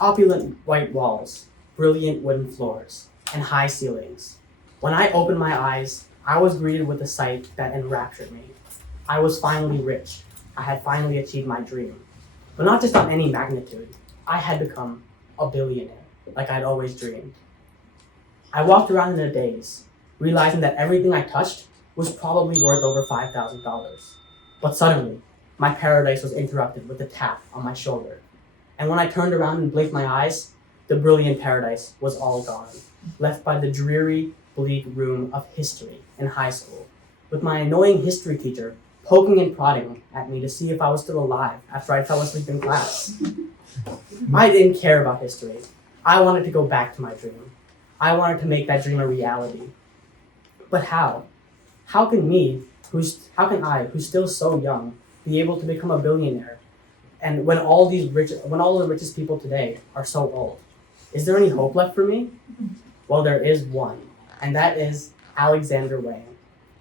Opulent white walls, brilliant wooden floors, and high ceilings. When I opened my eyes, I was greeted with a sight that enraptured me. I was finally rich. I had finally achieved my dream. But not just on any magnitude. I had become a billionaire, like I'd always dreamed. I walked around in a daze, realizing that everything I touched was probably worth over $5,000. But suddenly, my paradise was interrupted with a tap on my shoulder. And when I turned around and blinked my eyes, the brilliant paradise was all gone, left by the dreary, bleak room of history in high school, with my annoying history teacher poking and prodding at me to see if I was still alive after I fell asleep in class. I didn't care about history. I wanted to go back to my dream. I wanted to make that dream a reality. But how? How can I, who's still so young, be able to become a billionaire? And when all the richest people today are so old, is there any hope left for me? Well, there is one, and that is Alexander Wang,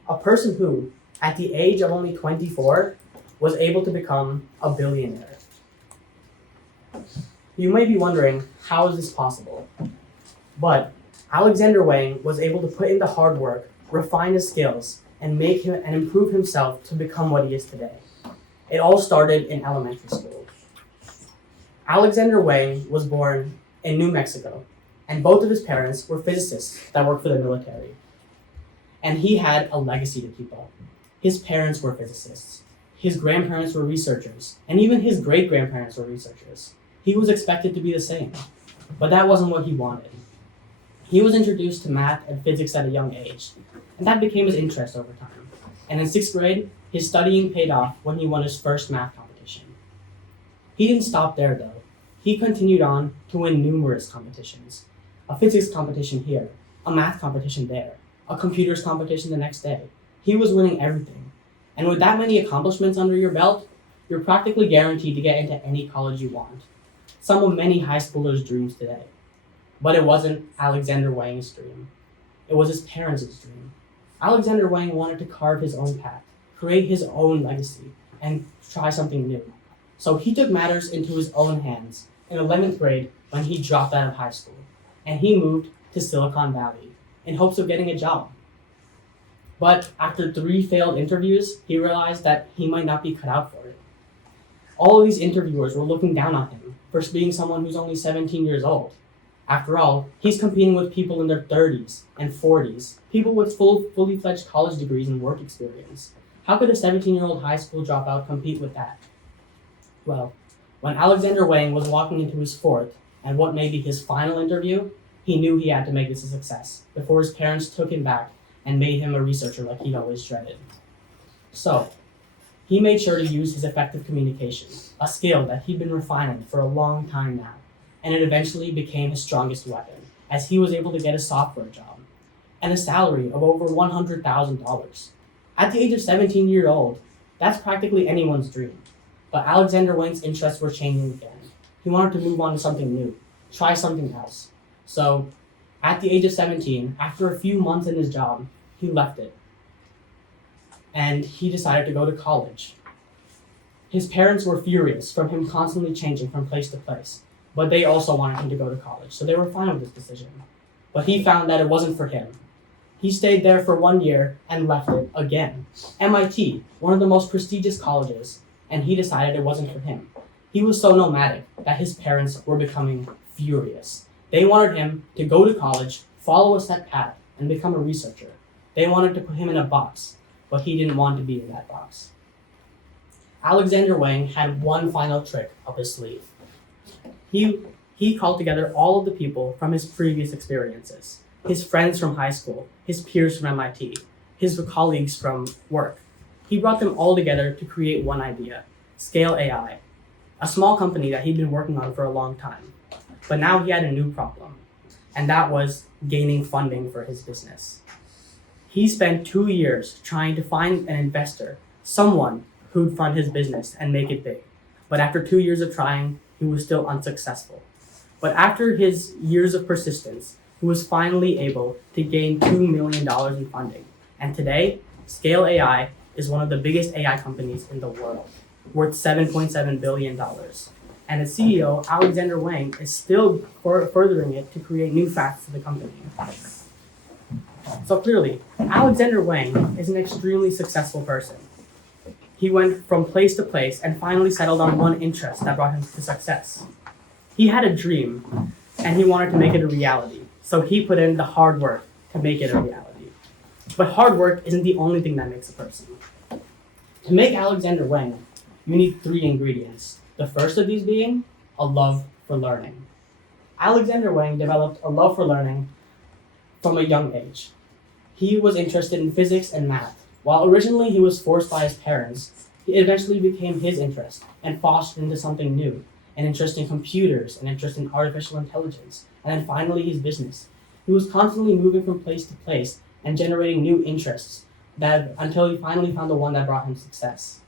a person who, at the age of only 24, was able to become a billionaire. You may be wondering, how is this possible? But Alexander Wang was able to put in the hard work, refine his skills, and improve himself to become what he is today. It all started in elementary school. Alexander Wang was born in New Mexico, and both of his parents were physicists that worked for the military. And he had a legacy to keep up. His parents were physicists, his grandparents were researchers, and even his great-grandparents were researchers. He was expected to be the same, but that wasn't what he wanted. He was introduced to math and physics at a young age, and that became his interest over time. And in 6th grade, his studying paid off when he won his first math competition. He didn't stop there though. He continued on to win numerous competitions. A physics competition here, a math competition there, a computers competition the next day. He was winning everything. And with that many accomplishments under your belt, you're practically guaranteed to get into any college you want. Some of many high schoolers' dreams today. But it wasn't Alexander Wang's dream. It was his parents' dream. Alexander Wang wanted to carve his own path, create his own legacy, and try something new. So he took matters into his own hands in 11th grade when he dropped out of high school, and he moved to Silicon Valley in hopes of getting a job. But after 3 failed interviews, he realized that he might not be cut out for it. All of these interviewers were looking down on him for being someone who's only 17 years old. After all, he's competing with people in their 30s and 40s, people with fully fledged college degrees and work experience. How could a 17-year-old high school dropout compete with that? Well, when Alexander Wang was walking into his 4th and what may be his final interview, he knew he had to make this a success before his parents took him back and made him a researcher like he'd always dreaded. So, he made sure to use his effective communication, a skill that he'd been refining for a long time now, and it eventually became his strongest weapon, as he was able to get a software job and a salary of over $100,000. At the age of 17 years old, that's practically anyone's dream. But Alexander Wang's interests were changing again. He wanted to move on to something new, try something else. So, at the age of 17, after a few months in his job, he left it. And he decided to go to college. His parents were furious from him constantly changing from place to place, but they also wanted him to go to college, so they were fine with this decision. But he found that it wasn't for him. He stayed there for 1 year and left it again. MIT, one of the most prestigious colleges, and he decided it wasn't for him. He was so nomadic that his parents were becoming furious. They wanted him to go to college, follow a set path, and become a researcher. They wanted to put him in a box, but he didn't want to be in that box. Alexander Wang had one final trick up his sleeve. He called together all of the people from his previous experiences, his friends from high school, his peers from MIT, his colleagues from work. He brought them all together to create one idea, Scale AI, a small company that he'd been working on for a long time. But now he had a new problem, and that was gaining funding for his business. He spent 2 years trying to find an investor, someone who'd fund his business and make it big. But after 2 years of trying, he was still unsuccessful. But after his years of persistence, he was finally able to gain $2 million in funding. And today, Scale AI is one of the biggest AI companies in the world, worth $7.7 billion. And its CEO, Alexander Wang, is still furthering it to create new facts to the company. So clearly, Alexander Wang is an extremely successful person. He went from place to place and finally settled on one interest that brought him to success. He had a dream, and he wanted to make it a reality. So he put in the hard work to make it a reality. But hard work isn't the only thing that makes a person. To make Alexander Wang, you need 3 ingredients. The first of these being a love for learning. Alexander Wang developed a love for learning from a young age. He was interested in physics and math. While originally he was forced by his parents, it eventually became his interest and fostered into something new, an interest in computers, an interest in artificial intelligence, and then finally his business. He was constantly moving from place to place and generating new interests until he finally found the one that brought him success.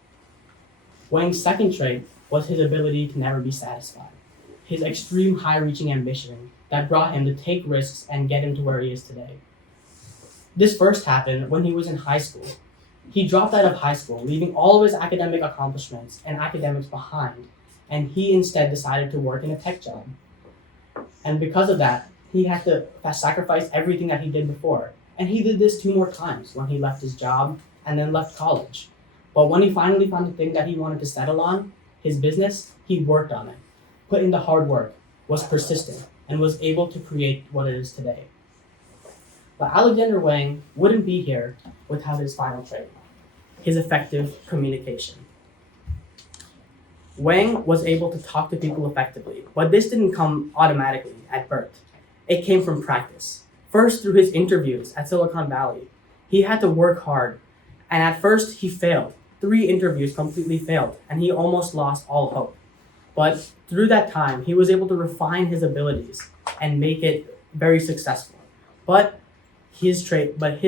Wang's second trait was his ability to never be satisfied, his extreme high-reaching ambition that brought him to take risks and get him to where he is today. This first happened when he was in high school. He dropped out of high school, leaving all of his academic accomplishments and academics behind, and he instead decided to work in a tech job. And because of that, he had to sacrifice everything that he did before. And he did this 2 more times when he left his job and then left college. But when he finally found the thing that he wanted to settle on, his business, he worked on it, put in the hard work, was persistent, and was able to create what it is today. But Alexander Wang wouldn't be here without his final trait, his effective communication. Wang was able to talk to people effectively, but this didn't come automatically at birth. It came from practice. First, through his interviews at Silicon Valley, he had to work hard, and at first he failed. 3 interviews completely failed, and he almost lost all hope. But through that time, he was able to refine his abilities and make it very successful. But his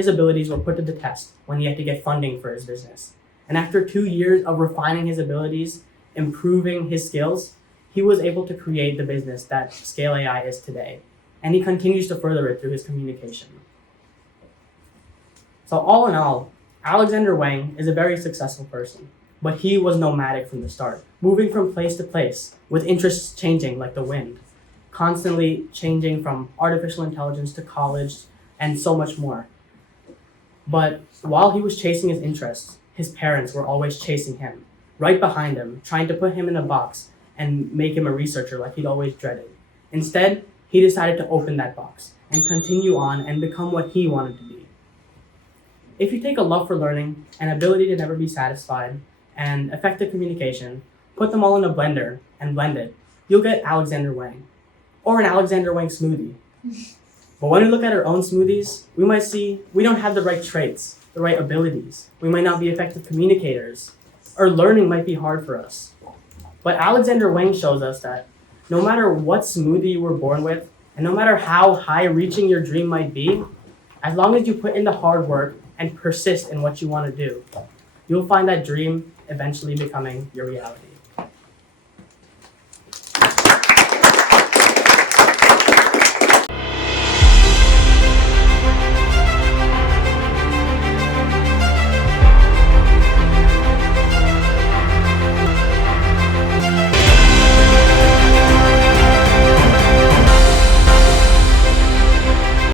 abilities were put to the test when he had to get funding for his business. And after 2 years of refining his abilities, improving his skills, he was able to create the business that Scale AI is today. And he continues to further it through his communication. So all in all, Alexander Wang is a very successful person, but he was nomadic from the start, moving from place to place, with interests changing like the wind, constantly changing from artificial intelligence to college and so much more. But while he was chasing his interests, his parents were always chasing him, right behind him, trying to put him in a box and make him a researcher like he'd always dreaded. Instead, he decided to open that box and continue on and become what he wanted to be. If you take a love for learning, an ability to never be satisfied, and effective communication, put them all in a blender and blend it, you'll get Alexander Wang, or an Alexander Wang smoothie. But when we look at our own smoothies, we might see we don't have the right traits, the right abilities. We might not be effective communicators, or learning might be hard for us. But Alexander Wang shows us that no matter what smoothie you were born with, and no matter how high-reaching your dream might be, as long as you put in the hard work and persist in what you want to do, you'll find that dream eventually becoming your reality.